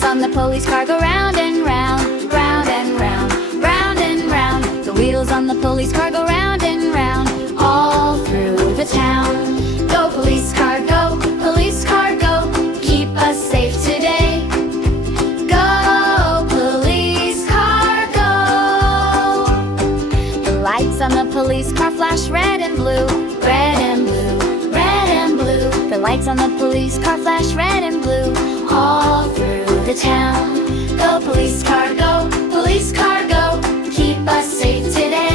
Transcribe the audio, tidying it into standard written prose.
wheels on the police car go round and round, round and round, round and round. The wheels on the police car go round and round, all through the town. Go police car go, police car go, keep us safe today. Go police car go. The lights on the police car flash red and blue, red and blue, red and blue. The lights on the police car flash red and blue, all through the town. Go police car go, keep us safe today.